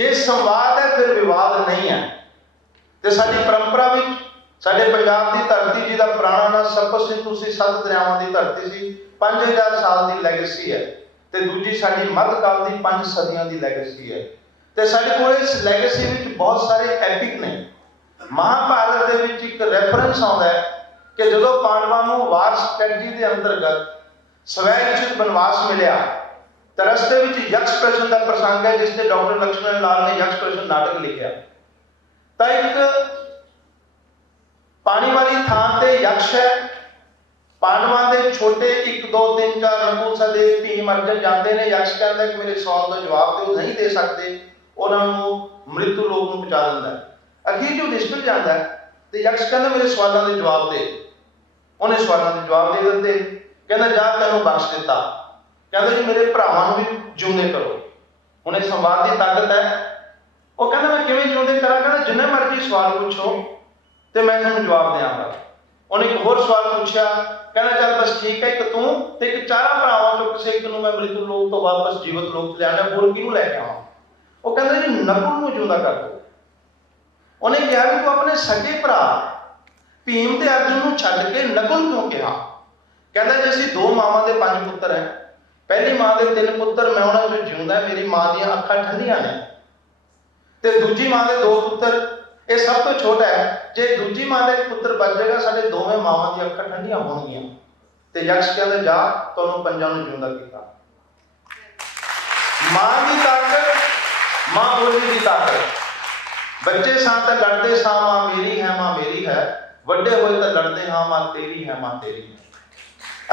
ਜੇ ਸੰਵਾਦ ਹੈ, ਫਿਰ ਵਿਵਾਦ ਨਹੀਂ ਹੈ। ਤੇ ਸਾਡੀ ਪਰੰਪਰਾ ਵਿੱਚ ਸਾਡੇ ਪੰਜਾਬ ਦੀ ਧਰਤੀ ਜਿਹਦਾ ਪੁਰਾਣਾ ਨਾਮ ਸਰਬਤ ਸੀ, ਸੱਤ ਦਰਿਆਵਾਂ ਦੀ ਧਰਤੀ ਸੀ 5000 ਸਾਲ ਦੀ ਲੈਗੇਸੀ ਹੈ। ਤੇ ਦੂਜੀ ਸਾਡੀ ਮੱਧਕਾਲ ਦੀ 5 ਸਦੀਆਂ ਦੀ ਲੈਗੇਸੀ ਹੈ। ਤੇ ਸਾਡੇ ਕੋਲ ਇਸ ਲੈਗੇਸੀ ਵਿੱਚ ਬਹੁਤ ਸਾਰੇ ਐਪਿਕ ਨੇ। ਮਹਾਭਾਰਤ ਦੇ ਵਿੱਚ ਇੱਕ ਰੈਫਰੈਂਸ ਆਉਂਦਾ ਹੈ ਕਿ ਜਦੋਂ ਪਾਂਡਵਾਂ ਨੂੰ ਵਾਰ ਸਟ੍ਰੈਟਜੀ ਦੇ ਅੰਤਰਗਤ ਸਵੈ ਬਨਵਾਸ ਮਿਲਿਆ ਤਾਂ ਰਸਤੇ ਵਿੱਚ ਯਕਸ਼ ਪ੍ਰਸ਼ਨ ਦਾ ਪ੍ਰਸੰਗ ਹੈ, ਜਿਸ ਤੇ ਡਾਕਟਰ ਲਕਸ਼ਮਣ ਲਾਲ ਨੇ ਯਕਸ਼ ਪ੍ਰਸ਼ਨ ਨਾਟਕ ਲਿਖਿਆ। ਤਾਂ ਇੱਕ ਪਾਣੀ ਵਾਲੀ ਥਾਂ ਤੇ ਯਕਸ਼ ਹੈ। ਪਾਂਡਵਾਂ ਦੇ ਛੋਟੇ 1 2 3 4 ਨਕੁਲ ਸਹਦੇਵ ਭੀਮ ਅਰਜਨ ਜਾਂਦੇ ਨੇ। ਯਕਸ਼ ਕਹਿੰਦਾ ਕਿ ਮੇਰੇ ਸਵਾਲ ਦਾ ਜਵਾਬ ਤੇ ਉਹ ਨਹੀਂ ਦੇ ਸਕਦੇ। ਉਹਨਾਂ ਨੂੰ ਮ੍ਰਿਤੂ ਲੋਕ ਨੂੰ ਪਹੁੰਚਾ ਦਿੰਦਾ ਹੈ। ਅਖੀਰ ਜੋ ਨਿਸ਼ਚਲ ਜਾਂਦਾ ਹੈ ਤੇ ਯਕਸ਼ ਕਹਿੰਦਾ, ਮੇਰੇ ਸਵਾਲਾਂ ਦੇ ਜਵਾਬ ਦੇ। ਉਹਨੇ ਸਵਾਲਾਂ ਦੇ ਜਵਾਬ ਦੇ ਦਿੱਤੇ। ਕਹਿੰਦਾ, ਜਾ, ਤੈਨੂੰ ਬਖਸ਼ ਦਿੱਤਾ। ਕਹਿੰਦਾ ਜੀ ਮੇਰੇ ਭਰਾਵਾਂ ਨੂੰ ਵੀ ਜਿਉਂਦੇ ਕਰੋ। ਹੁਣ ਇਹ ਸੰਵਾਦ ਦੀ ਤਾਕਤ ਹੈ। ਉਹ ਕਹਿੰਦਾ, ਮੈਂ ਕਿਵੇਂ ਜਿਉਂਦੇ ਕਰਾਂ? ਕਹਿੰਦਾ, ਜਿੰਨੇ ਮਰਜ਼ੀ ਸਵਾਲ ਪੁੱਛੋ ਤੇ ਮੈਂ ਤੁਹਾਨੂੰ ਜਵਾਬ ਦਿਆਂਗਾ। ਉਹਨੇ ਇੱਕ ਹੋਰ ਸਵਾਲ ਪੁੱਛਿਆ, ਕਹਿੰਦਾ, ਚੱਲ ਬਸ ਠੀਕ ਹੈ, ਇੱਕ ਤੂੰ ਤੇ ਇੱਕ ਚਾਰਾਂ ਭਰਾਵਾਂ ਚੋਂ ਕਿਸੇ ਇੱਕ ਨੂੰ ਮੈਂ ਮ੍ਰਿਤੂ ਲੋਕ ਤੋਂ ਵਾਪਸ ਜੀਵਤ ਲੋਕ ਤੇ ਲਿਆਣਾ ਹੋਰ ਕਿਹਨੂੰ ਲੈ ਕੇ ਆਵਾਂ? ਉਹ ਕਹਿੰਦਾ, ਜੀ ਨਕੁਲ ਨੂੰ ਜਿਉਂਦਾ ਕਰ ਦੋ। ਉਹਨੇ ਕਿਹਾ ਵੀ ਤੂੰ ਆਪਣੇ ਸਕੇ ਭਰਾ ਭੀਮ ਤੇ ਅਰਜੁਨ ਨੂੰ ਛੱਡ ਕੇ ਨਕੁਲ ਕਿਉਂ ਕਿਹਾ? ਕਹਿੰਦਾ, ਜੀ ਅਸੀਂ ਦੋ ਮਾਵਾਂ ਦੇ ਪੰਜ ਪੁੱਤਰ ਹੈ। ਪਹਿਲੀ ਮਾਂ ਦੇ ਤਿੰਨ ਪੁੱਤਰ, ਮੈਂ ਉਹਨਾਂ ਚੋਂ ਜਿਉਂਦਾ, ਮੇਰੀ ਮਾਂ ਦੀਆਂ ਅੱਖਾਂ ਠੰਡੀਆਂ ਨੇ। ਤੇ ਦੂਜੀ ਮਾਂ ਦੇ ਦੋ ਪੁੱਤਰ, ਇਹ ਸਭ ਤੋਂ ਛੋਟਾ ਹੈ, ਜੇ ਦੂਜੀ ਮਾਂ ਦਾ ਇੱਕ ਪੁੱਤਰ ਬਚ ਜਾਏਗਾ, ਸਾਡੇ ਦੋਵੇਂ ਮਾਵਾਂ ਦੀਆਂ ਅੱਖਾਂ ਠੰਡੀਆਂ ਹੋਣਗੀਆਂ। ਤੇ ਯਕਸ਼ ਕਹਿੰਦਾ ਜਾ, ਤੁਹਾਨੂੰ ਪੰਜਾਂ ਨੂੰ ਜਿਉਂਦਾ ਕੀਤਾ। ਮਾਂ ਦੀ ਤਾਕਤ, ਮਾਂ ਬੋਲੀ ਦੀ ਤਾਕਤ। ਬੱਚੇ ਸਾਂ ਤਾਂ ਲੜਦੇ ਸਾਂ, ਮਾਂ ਮੇਰੀ ਹੈ, ਮਾਂ ਮੇਰੀ ਹੈ। ਵੱਡੇ ਹੋਏ ਤਾਂ ਲੜਦੇ ਹਾਂ, ਮਾਂ ਤੇਰੀ ਹੈ, ਮਾਂ ਤੇਰੀ ਹੈ।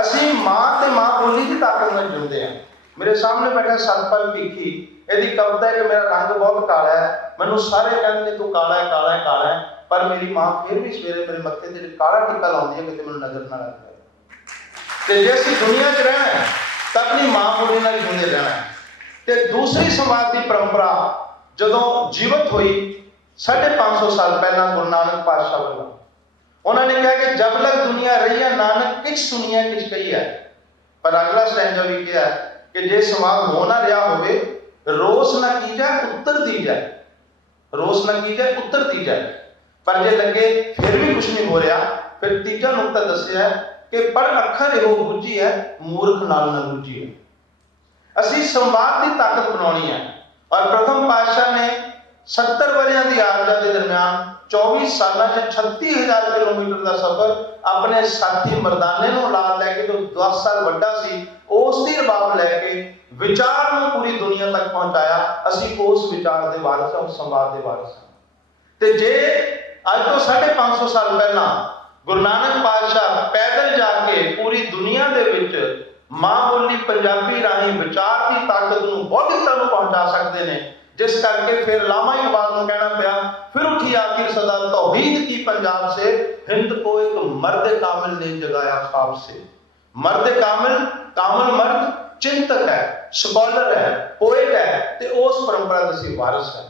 ਅਸੀਂ ਮਾਂ ਤੇ ਮਾਂ ਬੋਲੀ ਦੀ ਤਾਕਤ ਨਾਲ ਜੁੜਦੇ ਹਾਂ। ਮੇਰੇ ਸਾਹਮਣੇ ਬੈਠਾ ਸਤਪਾਲ ਭੀਖੀ ਇਹਦੀ ਕਵਿਤਾ ਹੈ ਕਿ ਮੇਰਾ ਰੰਗ ਬਹੁਤ ਕਾਲਾ ਹੈ। ਮੈਨੂੰ ਸਾਰੇ ਕਹਿੰਦੇ ਨੇ ਤੂੰ ਕਾਲਾ ਹੈ ਕਾਲਾ ਹੈ ਕਾਲਾ ਹੈ। ਪਰ ਮੇਰੀ ਮਾਂ ਫਿਰ ਵੀ ਸਵੇਰੇ ਮੇਰੇ ਮੱਥੇ ਤੇ ਕਾਲਾ ਟਿੱਕਾ ਲਾਉਂਦੀ ਹੈ ਕਿਤੇ ਮੈਨੂੰ ਨਜ਼ਰ ਨਾ ਲੱਗ। ਤੇ ਜੇ ਅਸੀਂ ਦੁਨੀਆ 'ਚ ਰਹਿਣਾ ਹੈ, ਤਾਂ ਆਪਣੀ ਮਾਂ ਬੋਲੀ ਨਾਲ ਜੁੜੇ ਰਹਿਣਾ ਹੈ। ਤੇ ਦੂਸਰੀ ਸਮਾਜ ਦੀ ਪਰੰਪਰਾ ਜਦੋਂ ਜੀਵਤ ਹੋਈ 550 ਸਾਲ ਪਹਿਲਾਂ ਗੁਰੂ ਨਾਨਕ ਪਾਤਸ਼ਾਹ ਵੱਲੋਂ ਉਹਨਾਂ ਨੇ ਕਿਹਾ ਕਿ ਜਬ ਤੱਕ ਦੁਨੀਆ ਰਹੀ ਹੈ, ਨਾਨਕ, ਕਿਛ ਸੁਣੀਆ ਕਿਛ ਕਹੀ ਪਰ ਅਗਲਾ ਸਟੈਂਜਾ ਵੀ ਕਿਹਾ ਕਿ ਜੇ ਸਮਾਜ ਹੋ ਨਾ ਰਿਹਾ ਹੋਵੇ, ਰੋਸ ਨਾ ਕੀਜੈ, ਉੱਤਰ ਦੀ ਜਾਏ ਰੋਸ ਨਾ ਕੀਜੈ, ਉੱਤਰ ਦੀ ਜਾਏ ਪਰ ਜੇ ਲੱਗੇ, ਫਿਰ ਵੀ ਕੁਝ ਨਹੀਂ ਹੋ ਰਿਹਾ। ਫਿਰ ਤੀਜਾ ਨੁਕਤਾ ਦੱਸਿਆ ਕਿ ਪਰ ਅੱਖਰ ਇਹੋ ਬੁੱਝੀ ਹੈ, ਮੂਰਖ ਨਾਲ ਨਾ ਬੁੱਝੀ ਹੈ। ਅਸੀਂ ਸੰਵਾਦ ਦੀ ਤਾਕਤ ਬਣਾਉਣੀ ਹੈ। ਔਰ ਪ੍ਰਥਮ 70 ਵਰਿਆਂ ਦੀ ਆਰਜਾ ਦੇ ਦਰਮਿਆਨ 24 ਸਾਲਾਂ 'ਚ 36000 ਕਿਲੋਮੀਟਰ ਦਾ ਸਫ਼ਰ ਆਪਣੇ ਸਾਥੀ ਮਰਦਾਨੇ ਨੂੰ ਨਾਲ ਲੈ ਕੇ ਜੋ 10 ਸਾਲ ਵੱਡਾ ਸੀ, ਉਸ ਦੀ ਰਬਾਬ ਲੈ ਕੇ ਵਿਚਾਰ ਨੂੰ ਪੂਰੀ ਦੁਨੀਆ ਤੱਕ ਪਹੁੰਚਾਇਆ, ਅਸੀਂ ਉਸ ਵਿਚਾਰ ਦੇ ਵਾਰਸ ਹਾਂ ਸੰਵਾਦ ਦੇ ਵਾਰਸ ਹਾਂ। ਤੇ ਜੇ ਅੱਜ ਤੋਂ 550 ਸਾਲ ਪਹਿਲਾਂ ਗੁਰੂ ਨਾਨਕ ਪਾਤਸ਼ਾਹ ਪੈਦਲ ਜਾ ਕੇ ਪੂਰੀ ਦੁਨੀਆ ਦੇ ਵਿੱਚ ਮਾਂ ਬੋਲੀ ਪੰਜਾਬੀ ਰਾਹੀਂ ਵਿਚਾਰ ਦੀ ਤਾਕਤ ਨੂੰ ਬੌਧਿਕਤਾ ਨੂੰ ਪਹੁੰਚਾ ਸਕਦੇ ਨੇ ਜਿਸ ਕਰਕੇ ਫਿਰ ਲਾਮਾ ਇਕਬਾਲ ਨੂੰ ਕਹਿਣਾ ਪਿਆ, ਫਿਰ ਉਠੀ ਆਖਿਰ ਸਦਾ ਤੌਹੀਦ ਕੀ ਪੰਜਾਬ ਸੇ? ਹਿੰਦ ਕੋ ਇੱਕ ਮਰਦ ਕਾਮਿਲ ਨੇ ਜਗਾਇਆ ਖਾਬ ਸੇ। ਮਰਦ ਕਾਮਿਲ ਕਾਮਿਲ ਮਰਦ ਚਿੰਤਕ ਹੈ ਸਕਾਲਰ ਹੈ, ਪੋਇਟ ਹੈ ਤੇ ਉਸ ਪਰੰਪਰਾ ਦੇ ਅਸੀਂ ਵਾਰਸ ਹੈ।